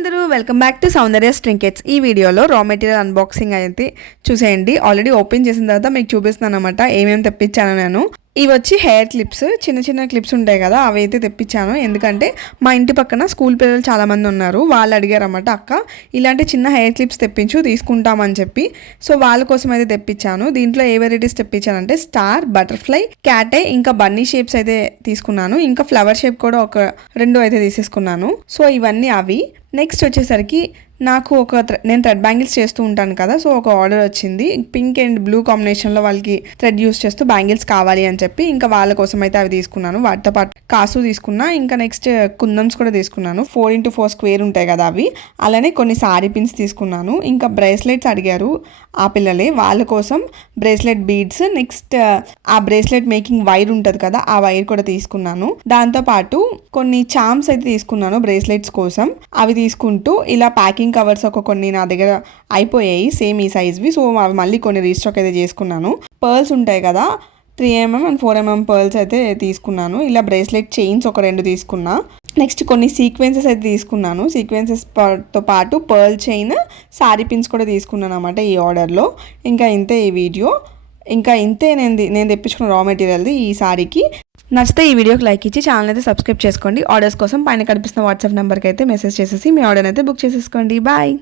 అందరూ welcome back to Soundarya trinkets. ఈ వీడియోలో రా మెటీరియల్ అన్బాక్సింగ్ అయితే చూసేయండి. ఆల్రెడీ ఓపెన్ చేసిన తర్వాత మీకు చూపిస్తున్నాను అనమాట ఏమేమి తెప్పించాను నేను. ఇవి వచ్చి హెయిర్ క్లిప్స్, చిన్న చిన్న క్లిప్స్ ఉంటాయి కదా, అవి అయితే తెప్పించాను. ఎందుకంటే మా ఇంటి పక్కన స్కూల్ పిల్లలు చాలామంది ఉన్నారు, వాళ్ళు అడిగారు అన్నమాట, అక్క ఇలాంటి చిన్న హెయిర్ క్లిప్స్ తెప్పించు తీసుకుంటామని చెప్పి. సో వాళ్ళ కోసం అయితే తెప్పించాను. దీంట్లో ఏ వెరైటీస్ తెప్పించానంటే స్టార్, బటర్ఫ్లై, క్యాట్ ఐ, ఇంకా బన్నీ షేప్స్ అయితే తీసుకున్నాను. ఇంకా ఫ్లవర్ షేప్ కూడా ఒక 2 అయితే తీసేసుకున్నాను. సో ఇవన్నీ అవి. నెక్స్ట్ వచ్చేసరికి నాకు నేను థ్రెడ్ బ్యాంగిల్స్ చేస్తూ ఉంటాను కదా, సో ఒక ఆర్డర్ వచ్చింది. పింక్ అండ్ బ్లూ కాంబినేషన్లో వాళ్ళకి థ్రెడ్ యూస్ చేస్తూ బ్యాంగిల్స్ కావాలి అని చెప్పి ఇంకా వాళ్ళ కోసం అయితే అవి తీసుకున్నాను. వాటితో పాటు కాసు తీసుకున్నా, ఇంకా నెక్స్ట్ కుందన్స్ కూడా తీసుకున్నాను. 4x4 స్క్వేర్ ఉంటాయి కదా అవి. అలానే కొన్ని సారీ పిన్స్ తీసుకున్నాను. ఇంకా బ్రేస్లెట్స్ అడిగారు ఆ పిల్లలే, వాళ్ళ కోసం బ్రేస్లెట్ బీడ్స్, నెక్స్ట్ ఆ బ్రేస్లెట్ మేకింగ్ వైర్ ఉంటుంది కదా, ఆ వైర్ కూడా తీసుకున్నాను. దాంతోపాటు కొన్ని చామ్స్ అయితే తీసుకున్నాను బ్రేస్లెట్స్ కోసం. అవి తీసుకుంటూ ఇలా ప్యాకింగ్ కవర్స్ కొన్ని నా దగ్గర అయిపోయాయి సేమ్ ఈ సైజ్వి. సో అవి మళ్ళీ కొన్ని రీస్టాక్ అయితే చేసుకున్నాను. పర్ల్స్ ఉంటాయి కదా, 3mm అండ్ 4mm పర్ల్స్ అయితే తీసుకున్నాను. ఇలా బ్రేస్లెట్ చైన్స్ ఒక 2 తీసుకున్నా. నెక్స్ట్ కొన్ని సీక్వెన్సెస్ అయితే తీసుకున్నాను. సీక్వెన్సెస్తో పాటు పర్ల్ చైన్, సారీ పిన్స్ కూడా తీసుకున్నాను అన్నమాట ఈ ఆర్డర్లో. ఇంకా ఇంతే ఈ వీడియో. ఇంకా ఇంతే నేను తెప్పించుకున్న రా మెటీరియల్ది ఈ సారీకి. నచ్చితే ఈ వీడియోకి లైక్ ఇచ్చి ఛానల్ అయితే సబ్స్క్రైబ్ చేసుకోండి. ఆర్డర్స్ కోసం పైన కనిపిస్తున్న వాట్సాప్ నెంబర్కి అయితే మెసేజ్ చేసేసి మీ ఆర్డర్ అయితే బుక్ చేసేసుకోండి. బాయ్.